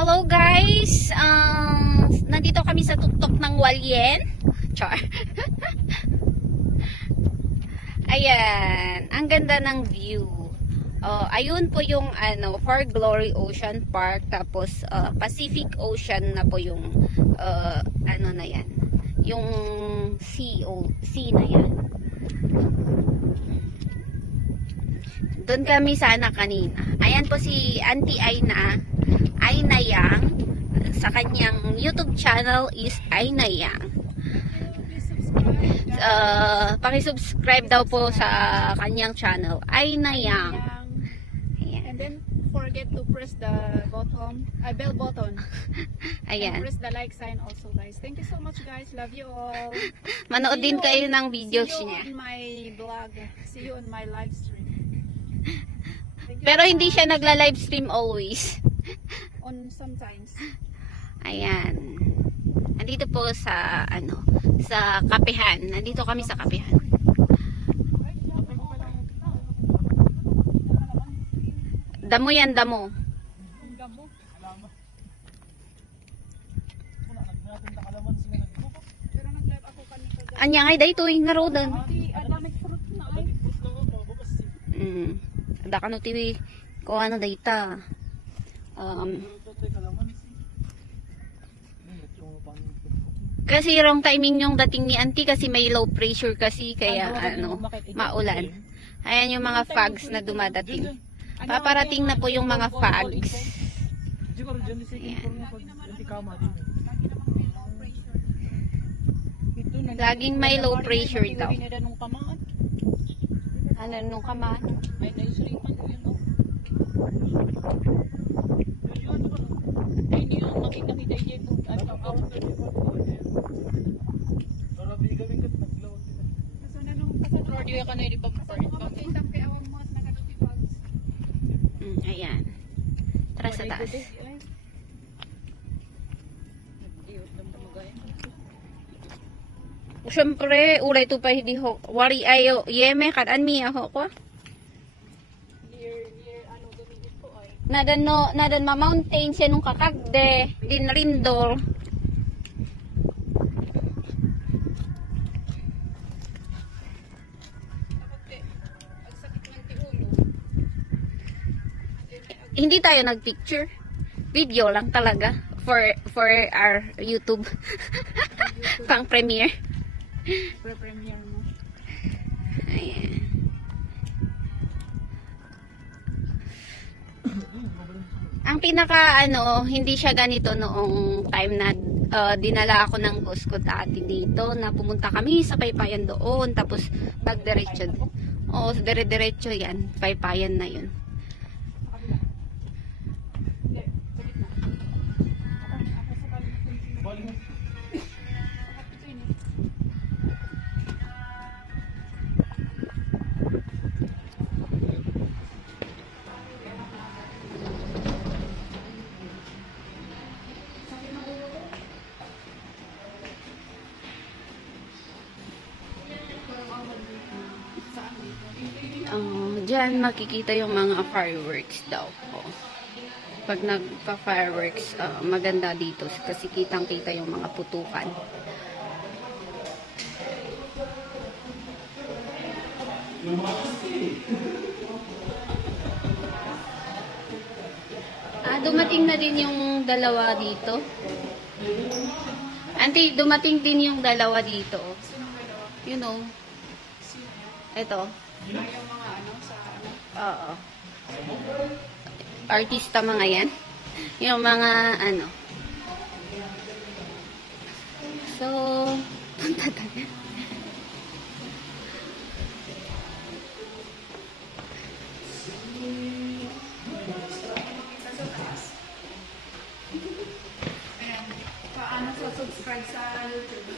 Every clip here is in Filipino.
Hello guys, nandito kami sa tuktok ng Hualien. Char. Ayan, ang ganda ng view. Ayun po yung Far Glory Ocean Park, tapos Pacific Ocean na po yung na yan. Yung sea na yan. Doon kami sana kanina. Ayan po si Auntie Aina Yang. Sa kanyang YouTube channel is Aina Yang. Paki-subscribe daw po sa kanyang channel, Aina Yang. Ayan. And then forget to press the bell button. Ayan. And press the like sign also, guys. Thank you so much, guys. Love you all. Manood din kayo ng videos niya. See you niya. on my vlog. See you on my live stream. Pero hindi siya nagla-live stream always. On sometimes. Ayan. Nandito po sa sa kapehan. Nandito kami sa kapehan. Damo yan, damo. Anya ngay day tuwing nga rodan. Da kanu tiwi ko ano dayta. Kasi wrong timing yung dating ni Auntie kasi may low pressure kasi kaya maulan. Ayan yung mga fogs na dumadating. Paparating na po yung mga fogs. Ayan. Laging may low pressure daw. Ano nung kaman? Ayan. Tara sa taas. Siyempre, ulay to pa hindi ho. Wari ayo, yeme, kadan mi ako ko. Nadan ma-mountain siya nung kakagde, din rindol. Hindi tayo nagpicture. Video lang talaga for our YouTube. Pang premiere. Pre-premiere mo. Ayan. Ang pinaka hindi siya ganito noong time na dinala ako ng boss ko dati dito na pumunta kami sa Paypayan doon, tapos pagdiretso. Oo, dire-diretso yan. Paypayan na yun. Diyan makikita yung mga fireworks daw. Pag nagpa-fireworks, maganda dito kasi kitang-kita yung mga putukan. Dumating na din yung dalawa dito. Auntie, dumating din yung dalawa dito. You know. Ito. Yung mga Oo. Artista mga yan. Yung mga ano. So, punta tayo. Paano sa subscribe sa YouTube?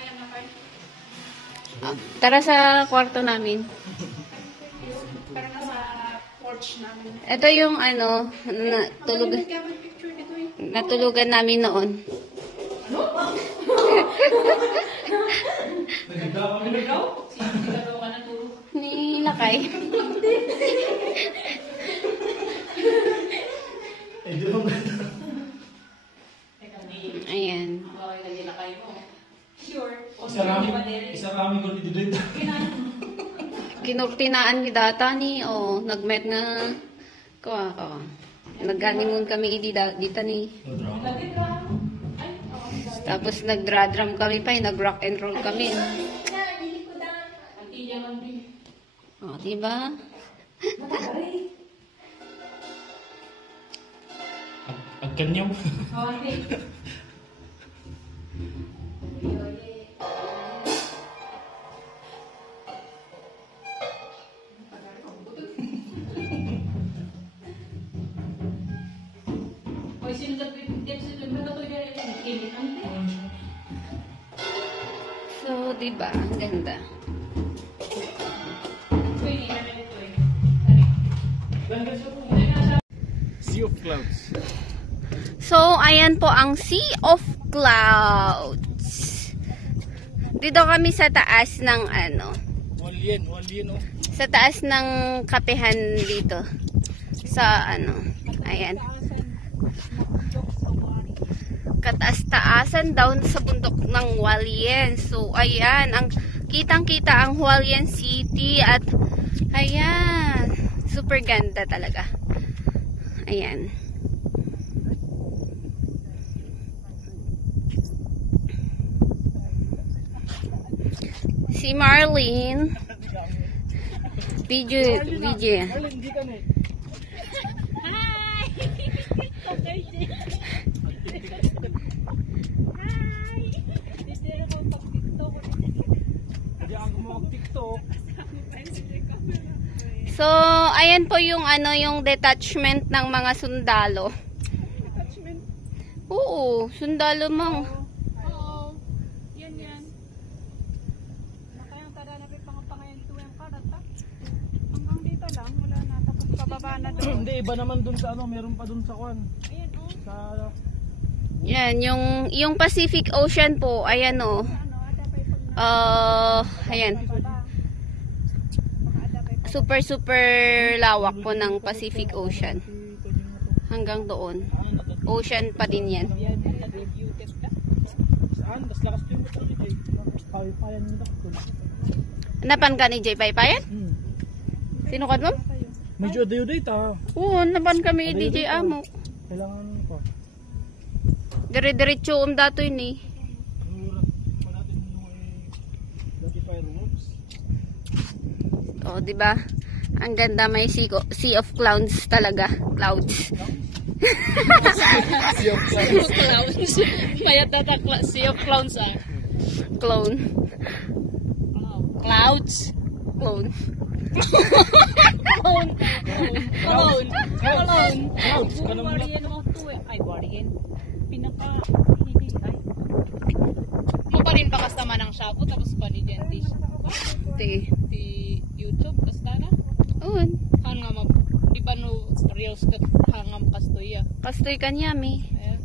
Ayan na kayo. Tara sa kwarto namin. Para na sa porch namin. Ito yung ano, Picture dito eh. natulugan namin noon. Ni Lakay. Ayan. Isa kami ko dito. Kinurtinaan ni data ni, nagmet nga ko. Nag-honeymoon kami dito ni. Tapos nag-drum kami pa, nag-rock and roll kami. Diba? Ang kanyang. So, diba? Ang ganda. Sea of Clouds. So, ayan po ang Sea of Clouds. Dito kami sa taas ng ano. Walien oh. Sa taas ng kapehan dito. Sa ano. Ayan. Kataas-taasan down sa bundok ng Hualien. So, ayan. Kitang-kita ang Hualien City. At, ayan. Super ganda talaga. Ayan. Si Marlene. Video. Hindi ka na eh. Hindi ako mag-TikTok. So, ayan po yung ano, yung detachment ng mga sundalo. Attachment. Oo, sundalo mang. Oo. Yan. Nakayang tada na rin pangapangayan ito yung karata. Hanggang dito lang, wala na. Tapos pababa na doon. Hindi, iba naman dun sa ano, meron pa dun sa kwan. Ayan oh. Sa Yan, yung Pacific Ocean po, ayan o. Ano, ada pa yung Ayan. baba. Baka ada pa yung Super lawak po ng Pacific Ocean. Hanggang doon. Ocean pa din yan. yan. Nag-YouTube ka. saan? Das lakas ko yung motor dito eh. Pawipayan mo na ko. Napan ka ni Jay Paypayan? Sino ka mo? Medyo day ta. Oo, napan kami ni DJ Amo. Kailangan ko. Dire-diretso dato yun eh. Natin yung dati fireworks. O, di ba? Ang ganda, may sea of clouds talaga. Clouds. Sea of Clouds. Clowns. Kaya tatakla, sea of clowns ah. Clone. Clouds. Clone. Clown. Clouds. Kanang mga Guardian mo to eh. Ay, guardian. Pinaka, hindi, ay. Mo pa rin ba kasama ng shapo tapos pa ni Gentis? Di. Di YouTube, basta na? Oo. Kan nga di pa no reels ka hangam kastoy ah. Kastoy kanyami. Ayan.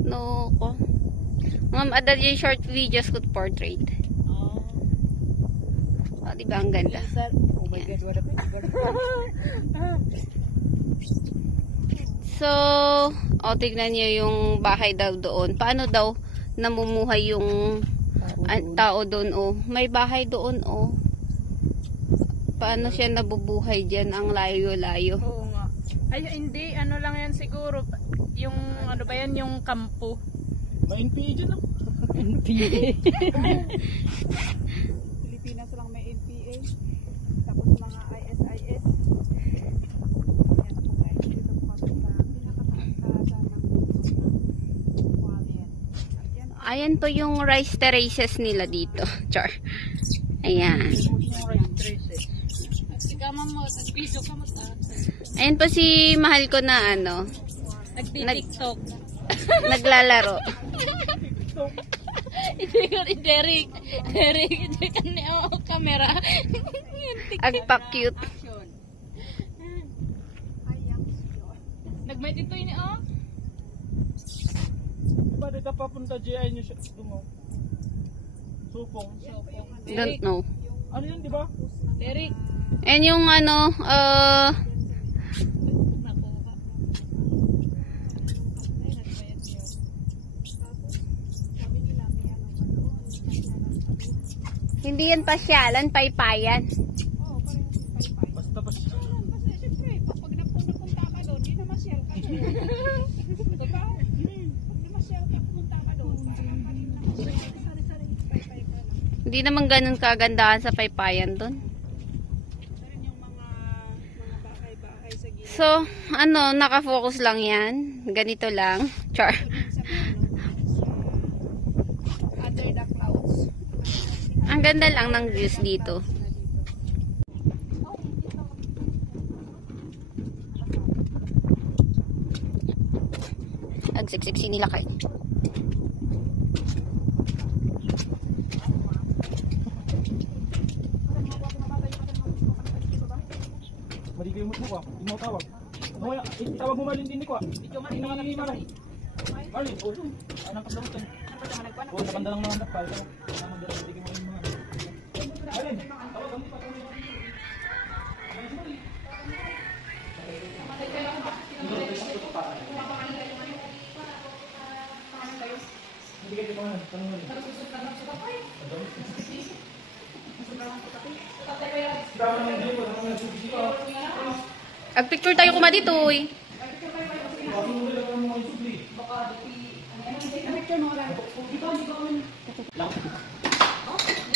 No ko. Ada yung short videos ko portrait. Oh. O, di ba ang ganda? Oh my God, what a picture. So, tignan niyo yung bahay daw doon. Paano daw namumuhay yung tao doon, May bahay doon, Paano siya nabubuhay dyan? Ang layo-layo. Oo nga. Ay, hindi. Ano lang yan siguro. Yung, ano ba yan? Yung kampo. May NPA dyan ah. Pilipinas lang may NPA. Tapos mga ISIS. Ayan po guys. Dito po kami sa pinakataas-taasan ng bundok ng Hualien. Ayan. Ayan po yung rice terraces nila dito. Char. Ayan. Sigama mo, nag-video ka mo. Ayan po si mahal ko na ano, Nag-tiktok. naglalaro. Hindi ko ni Derek. Derek, hindi ka niya ako camera. Agpa-cute. Nag-might ito yun oh. Diba dito papunta GI nyo siya? Dungo. Supong. Don't know. Ano yun, diba? Derek. Ayan yung ano, hindi yan pasyalan, paypayan. Basta basta. Kasi siyempre, pag napunta ka doon, di na masyal ka doon. Diba? Pag namasyal ka, pumunta ka doon. Parang pa rin naman. Sari-sari, pay-pay ka lang. Hindi naman ganun kagandahan sa paypayan doon. Rin yung mga bahay-bahay sa gilid. So, ano, nakafocus lang yan. Ganito lang. Char. Sa under the clouds. Ang ganda lang ng views dito. Agsiksiksi nila kayo. Mali kayo mo ko ah. Hindi mo tawag. Mamaya, tawag mo Marlin din ko ah. Ikaw Marlin na lang. Marlin, oh. Anong kaplamot yan? Oh, nakanda lang mga nakpal. Anong dala, hindi mo yung mga. Marlin, tawag kami pa kami. Hindi kayo pa nga. Tanong mo. Ag-picture tayo kuma dito eh.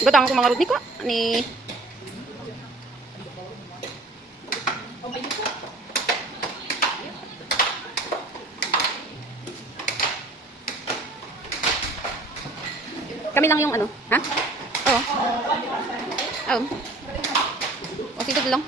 Gutang ko mga rod ni ko. Ni... Kami lang yung ano, ha? Oo. Oo. O, sige lang.